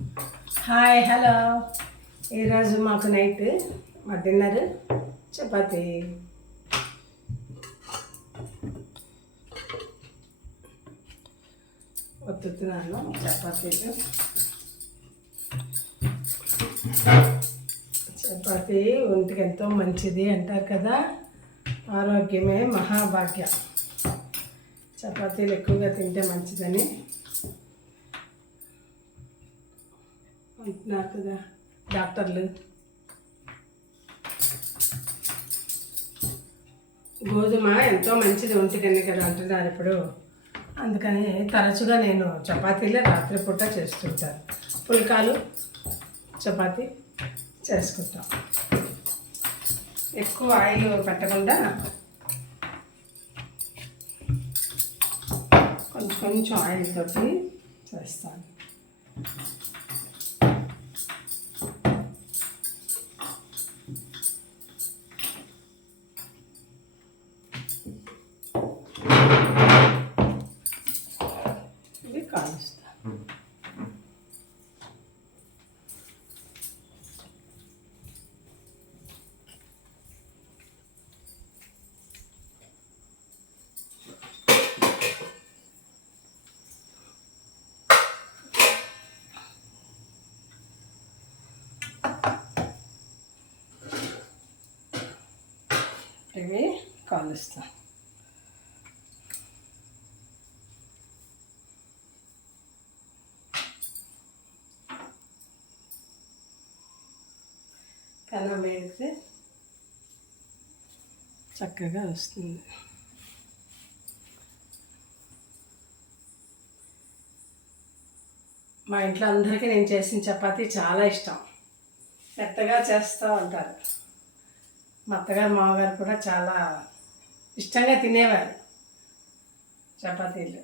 Hi hello ఈరోజు మాకు night మా డిన్నర్ చపాతి. ఒత్తుతున్నాను చపాతీలు చపాతి ఒంటికి ఎంతో మంచిది అంటారు కదా. ఆరోగ్యమే మహాభాగ్యం. చపాతీలు ఎక్కువగా తింటే మంచిదని. అంటున్నారు కదా డాక్టర్లు. గోధుమ ఎంతో మంచిది ఒంటికని కదా అంటున్నారు ఇప్పుడు. అందుకని తరచుగా నేను చపాతీలే రాత్రిపూట చేస్తుంటాను. పుల్కాలు చపాతీ చేసుకుంటాం. ఎక్కువ ఆయిల్ పెట్టకుండా కొంచెం కొంచెం ఆయిల్ తోటి చేస్తాను. ఇవి కాలుస్తా పెనం వేడితే చక్కగా వస్తుంది మా ఇంట్లో అందరికీ నేను చేసిన చపాతీ చాలా ఇష్టం మెత్తగా చేస్తూ ఉంటారు మా అత్తగారు మామగారు కూడా చాలా ఇష్టంగా తినేవారు చపాతీలు.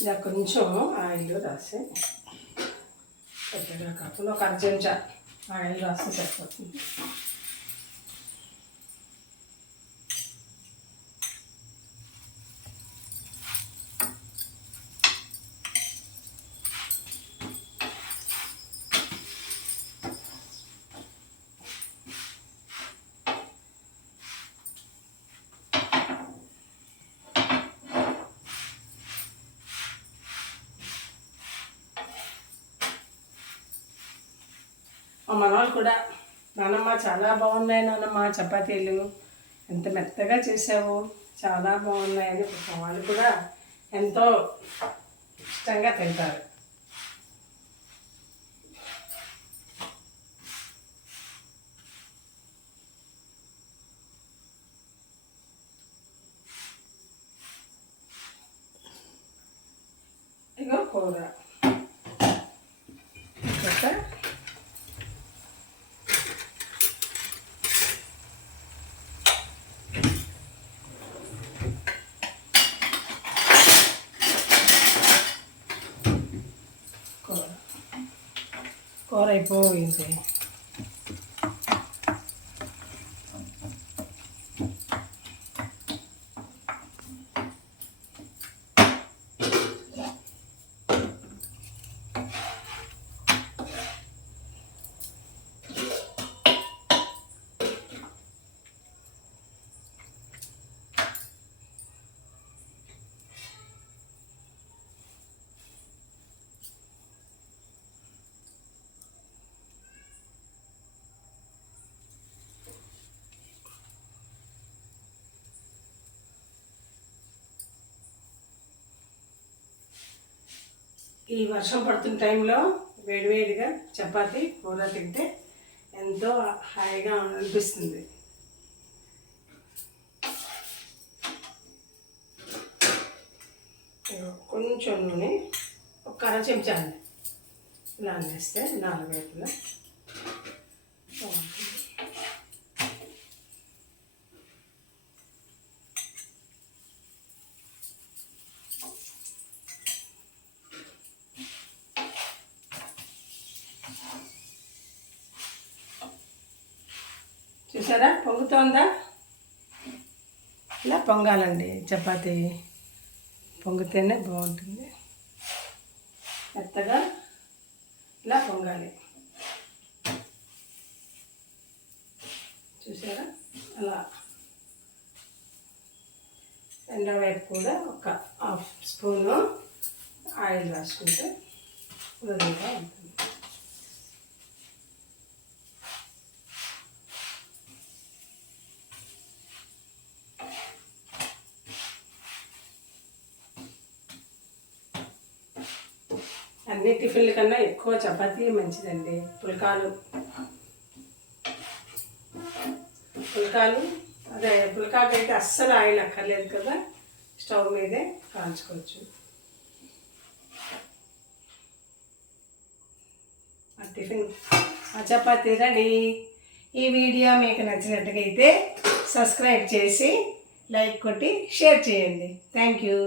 ఇలా కొంచెం ఆయిల్ రాసి. పెద్దగా కాకుండా ఒక అర్జెంట్ చెంచా ఆయిల్ రాస్తే సరిపోతుంది మా మనవాళ్ళు కూడా నానమ్మ చాలా బాగున్నాయి నానమ్మ చపాతీలు. ఎంత మెత్తగా చేసావు చాలా బాగున్నాయని వాళ్ళు కూడా ఎంతో ఇష్టంగా తింటారు ఇగో కూర ఇంకా కూర కూర అయిపోయింది ఈ వర్షం పడుతున్న టైంలో వేడివేడిగా చపాతీ కూర తింటే ఎంతో హాయిగా అనిపిస్తుంది. కొంచెం నూనె ఒక అర చెంచా ఇలా వేస్తే నాలుగు వైపులా బాగుంటుంది. చూసారా? పొంగుతోందా? ఇలా పొంగాలండి చపాతీ. పొంగితేనే బాగుంటుంది. మెత్తగా ఇలా పొంగాలి. చూసారా? అలా. రెండో వైపు కూడా ఒక హాఫ్ స్పూను ఆయిల్ రాసుకుంటే వృద్ధిగా ఉంటుంది. అన్ని టిఫిన్ల కన్నా ఎక్కువ చపాతీ మంచిదండి. పుల్కాలు. పుల్కాలు అదే పుల్కాకి అయితే అస్సలు ఆయిల్ అక్కర్లేదు కదా స్టవ్ మీదే కాల్చుకోవచ్చు. ఆ టిఫిన్ ఆ చపాతీ రెడీ. ఈ వీడియో మీకు నచ్చినట్టుగా అయితే సబ్స్క్రైబ్ చేసి లైక్ కొట్టి షేర్ చేయండి. Thank you.